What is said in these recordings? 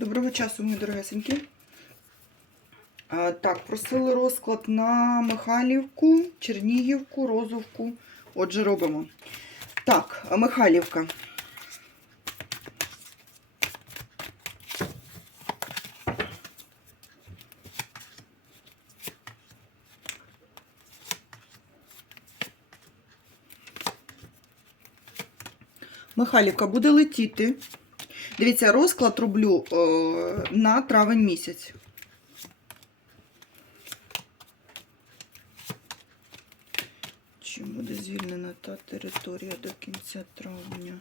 Доброго часу, мої дорогесенькі. Так, просили розклад на Михайлівку, Чернігівку, Розовку. Отже, робимо. Так, Михайлівка. Михайлівка буде летіти. Дивіться, розклад роблю е, на травень місяць. Чи буде звільнена та територія до кінця травня?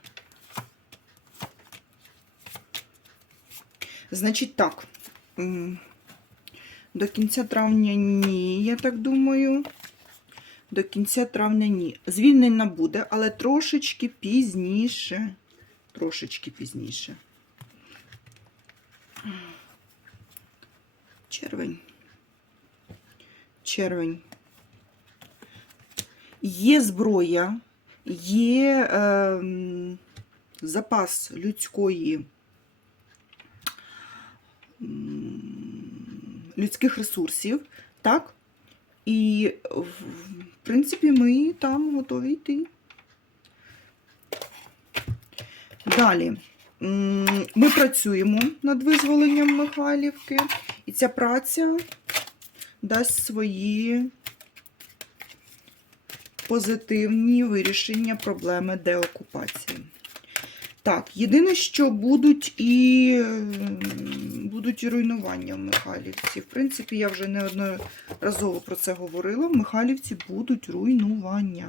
Значить так. До кінця травня ні, я так думаю. До кінця травня ні. Звільнена буде, але трошечки пізніше. Трошечки пізніше. Червень. Червень. Є зброя, є ем, запас людської людських ресурсів, так? І, в принципі, ми там готові йти. Далі. Ми працюємо над визволенням Михайлівки, і ця праця дасть свої позитивні вирішення проблеми деокупації. Так, єдине, що будуть і будуть і руйнування в Михайлівці. В принципі, я вже неодноразово про це говорила. В Михайлівці будуть руйнування.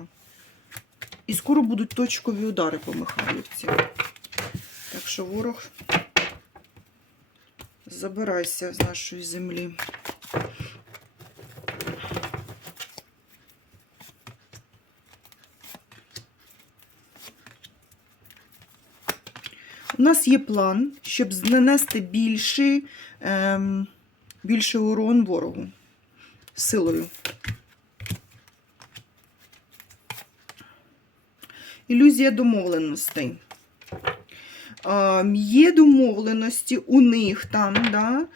І скоро будуть точкові удари по Михайлівці. Що ворог забирайся з нашої землі. У нас є план, щоб нанести більший, ем, більший урон ворогу силою. Ілюзія домовленостей. Є домовленості у них там, да,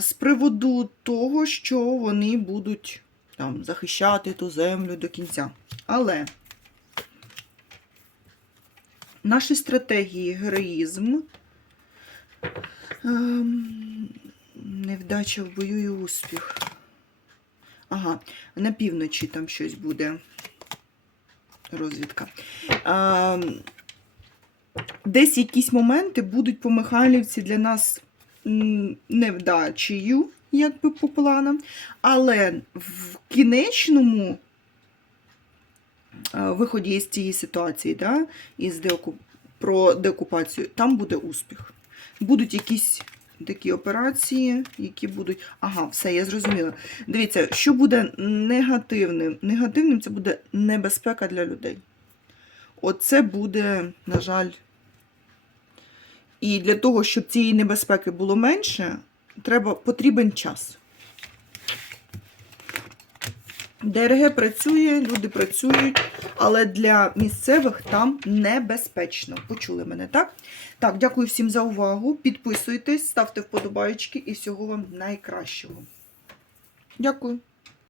з приводу того, що вони будуть там, захищати ту землю до кінця. Але наші стратегії героїзм, ем, невдача в бою і успіх. Ага, на півночі там щось буде. Розвідка. Десь якісь моменти будуть по Михайлівці для нас невдачею, якби по планам, але в кінечному е, виході з цієї ситуації, да, із деоку... про деокупацію, там буде успіх. Будуть якісь такі операції, які будуть. Ага, все, я зрозуміла. Дивіться, що буде негативним? Негативним це буде небезпека для людей. Оце буде, на жаль, і для того, щоб цієї небезпеки було менше, треба, потрібен час. ДРГ працює, люди працюють, але для місцевих там небезпечно. Почули мене, так? Так, дякую всім за увагу. Підписуйтесь, ставте вподобайки і всього вам найкращого. Дякую.